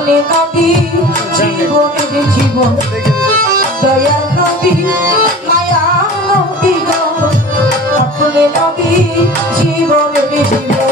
আপনি নবী জীবনের জীবন দয়াল নবী মায়া নবী গো আপনি নবী জীবনের জীবন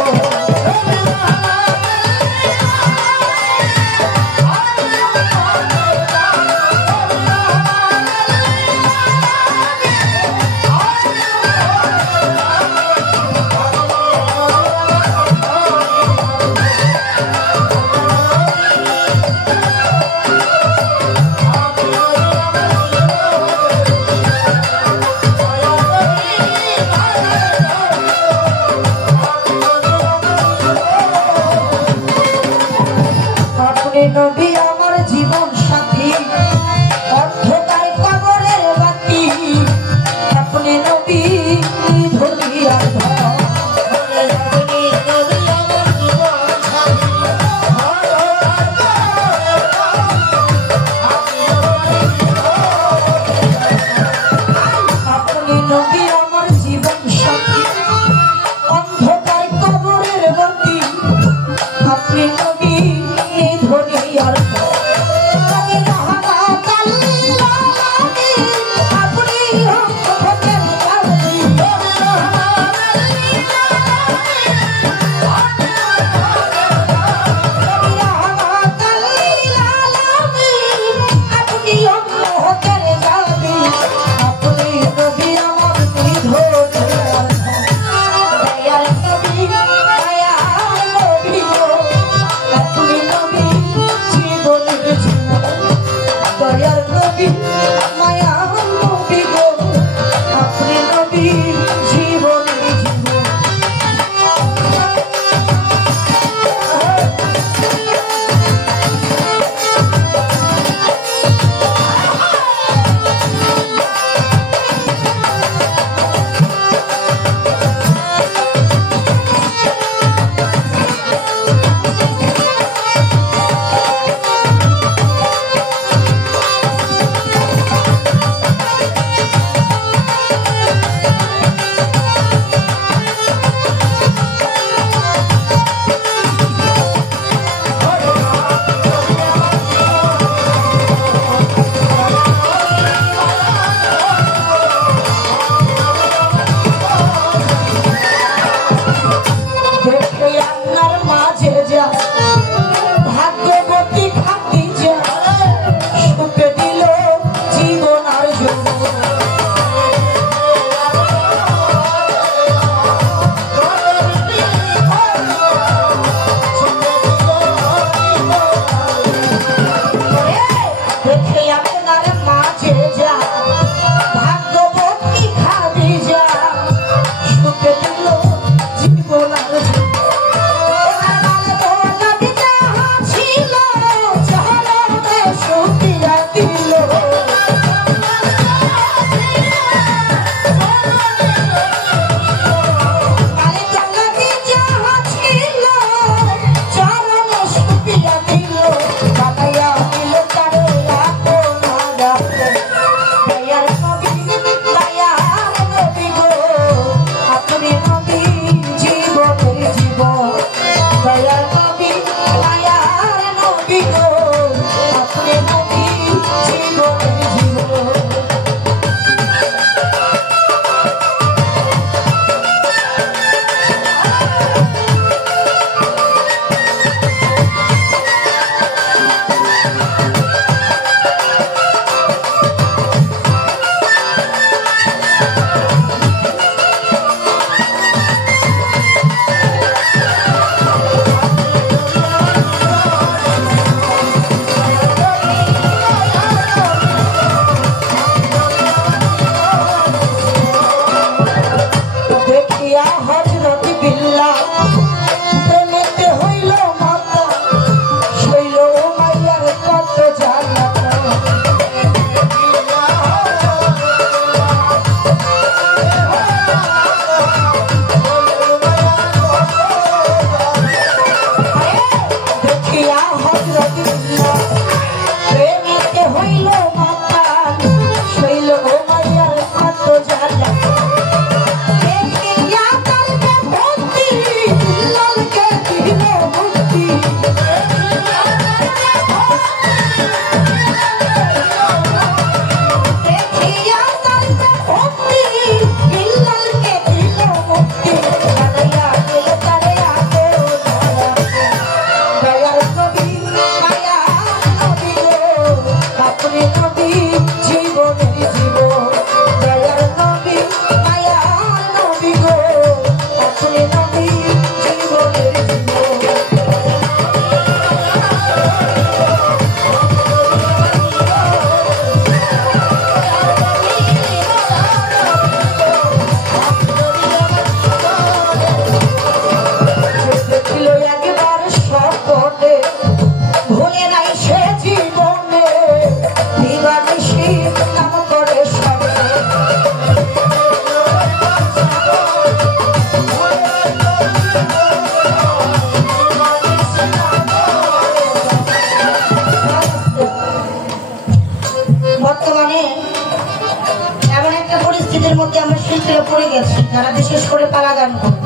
পরিস্থিতির মধ্যে আমরা শিল্পীরা পড়ে গেছি, যারা বিশেষ করে পালা গান করি।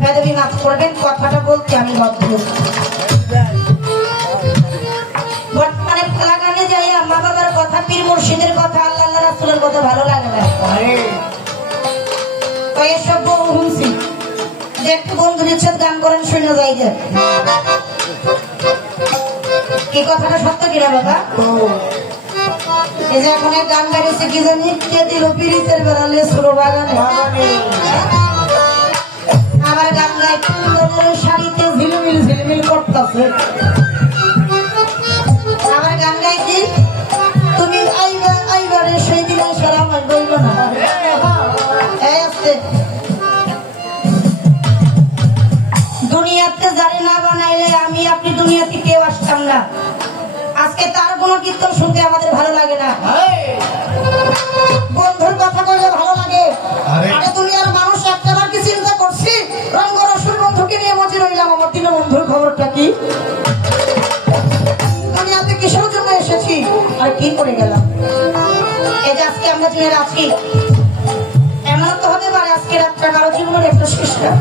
বেদবি মাফ করবেন, কথাটা বলতে আমি বাধ্য। বর্তমানে পালা গানে যাই মা বাবার কথা, পীর মুর্শিদের কথা, আল্লাহ রাসূলের কথা ভালো লাগে না। তো এসব বহু শুনছি যে একটু বন্ধুর ইচ্ছা গান করেন শূন্য যাই যে কি কথাটা সত্য কিনা বাবা? এই যে এখন গান গাইছে কি জানি কে দিল পিরিতের বেড়ালে সুরো বাগানে, আবার গান গাই কুন্দনের শাড়িতে ঝিলমিল ঝিলমিল করতেছে, আবার গান গাইছি তুমি আইবা আইবারে সেই দিনে সারা মাস বলবো না। দুনিয়াতে জানি না বানাইলে আমি আপনি দুনিয়াতে কেউ আসতাম না। আজকে তার কোনো কীর্তন শুনতে আমাদের ভালো লাগে না, বন্ধুর কথা কইলে ভালো লাগে। আরে দুনিয়ার মানুষ একটাবার কি চিন্তা করছি রঙ্গরসুর বন্ধুকে নিয়ে মজে রইলাম, আমার দিনে বন্ধুর খবরটা কি? দুনিয়াতে কিসের জন্য এসেছি আর কি করে গেলাম? এই যে আজকে আমরা যে আছি, এমন তো হতে পারে আজকে রাতটা কারো জীবনের একটা শেষ রাত,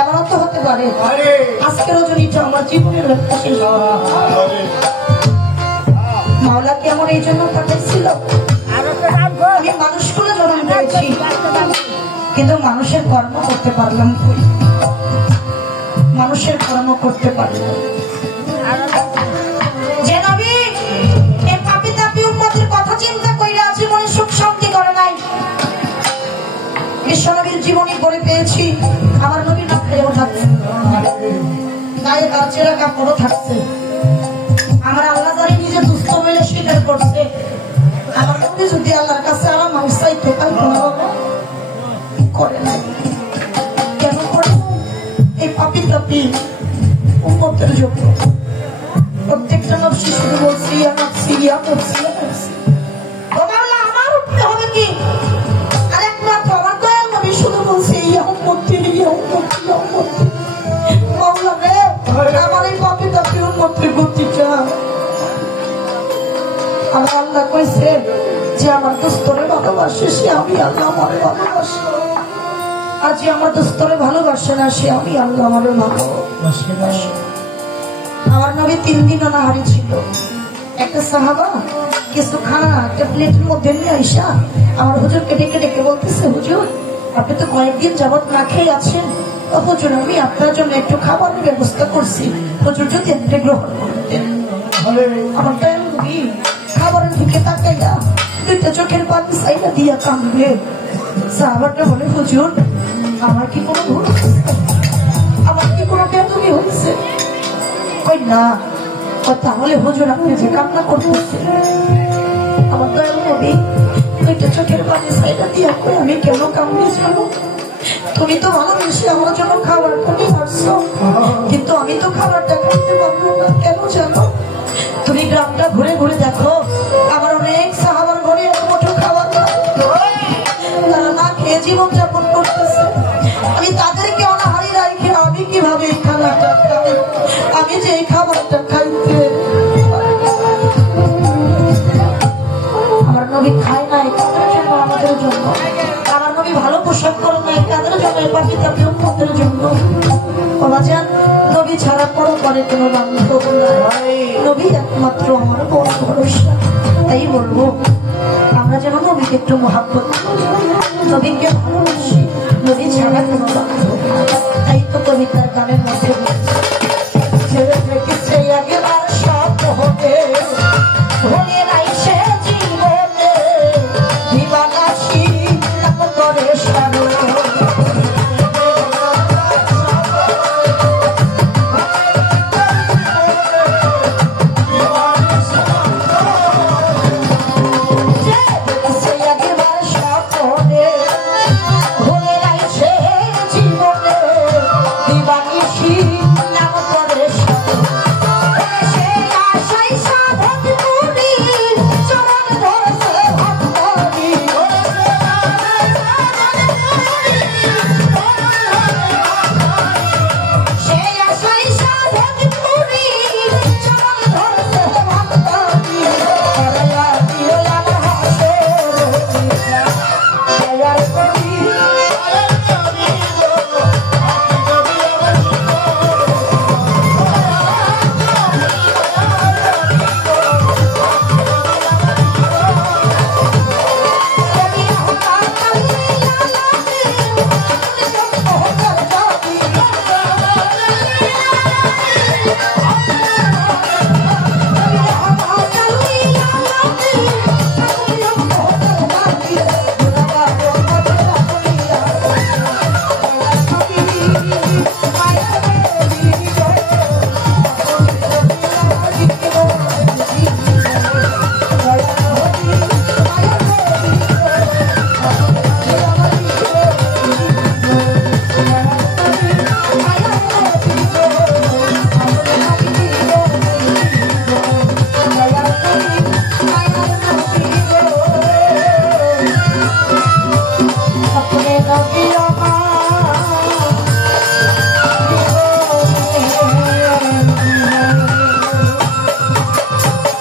এমন তো হতে পারে আজকের রজনীটা আমার জীবনের একটা শেষ। মাওলা কি আমার এই জন্য পাঠাইছিল? আমি মানুষগুলো জন্ম দিয়েছি, কিন্তু মানুষের কর্ম করতে পারলাম, মানুষের কর্ম করতে পারলাম। যে নবী এই পাপী তাপী উম্মতের কথা চিন্তা কইরা আছে, মনে সুখ শান্তি করে নাই। বিশ্বনবীর জীবনী পড়ে পেয়েছি, আমার নবী না খেয়েও থাকছে, গায়ে গাছেরা কাপড়ও থাকছে, আমার আল্লাহ জানি নিজে দুস্থ মিলে স্বীকার করছে। আমার নবী যদি আল্লাহর কাছে আমার মানুষ চাইতো তাই করে নাই। কেন করে? এই পাপী তাপী উম্মতের জন্য। প্রত্যেকটা নফসি শুধু বলছি ইয়া নফসি ইয়া নফসি ইয়া নফসি। ও মাওলা আমার উঠতে হবে কি? আরেক মাত্র আমার দয়াল নবী শুধু বলছে ইয়া উম্মতি ইয়া উম্মতি ইয়া উম্মতি। মাওলা রে আমার এই পাপী তাপী উম্মতের গতিটা, আমার আল্লাহ কইছে যে আমার দোস্তরে ভালোবাসে সে আমি আল্লাহ আমারে ভালোবাসে, আর যে আমার দোস্তরে ভালোবাসে না সে আমি আল্লাহ আমারে ভালোবাসে না। আমার নবী 3 দিন অনাহারি ছিল। একটা সাহাবা কিছু খানা একটা প্লেটের মধ্যে নিয়ে আইসা আমার হুজুরকে ডেকে ডেকে বলতেছে, হুজুর আপনি তো কয়েকদিন যাবৎ না খেয়ে আছেন, হুজুর আমি আপনার জন্য একটু খাবারের ব্যবস্থা করছি, হুজুর যদি আপনি গ্রহণ করতেন। আমার দয়াল নবী খাবারের দিকে তাকাইয়া দুইটা চোখের পানি সাইডা দিয়া কাঁদবে। সাহাবাটা বলে, হুজুর আমার কি কোনো ভুল হচ্ছে? আমার কি কোনো বেদবি হচ্ছে? কই না। তাহলে হুজুর আপনি যে কান্না করতেছে, আমার দয়াল নবী দুইটা চোখের পানি সাইডা দিয়া কই আমি কেন কাঁদবি জানো? তুমি তো ভালোবেসে আমার জন্য খাবারটা নিয়ে আসছো, কিন্তু আমি তো খাবারটা খাইতে পারবো না। কেন জানো? তুমি গ্রামটা ঘুরে ঘুরে দেখো, আমার অনেক সাহাবার ঘরে এত মুঠো খাবার তারা না খেয়ে জীবন যাপন করতেছে। আমি তাদেরকে অনাহারি রাখি, আমি কিভাবে এই খাবারটা খাই? আমি যে এই খাবারটা খাইতে আমার নবী খায় নাই কাদের জন্য? আমাদের জন্য। আমার নবী ভালো পোশাক করে নাই কাদের জন্য? পাপী তাপী উম্মতের জন্য। বাবাজান নবী ছাড়া পরপরে কোনো বান্ধব নাই, নবী একমাত্র আমার বড় ভরসা। তাই বলবো আমরা যেন নবীকে একটু মহাব্বত, নবীকে ভালোবাসি, নবী ছাড়া কোনো বান্ধব নাই। তাই তো কবিতার গানের মধ্যে বলছে, ছেড়ে রেখেছে আগের সব হবে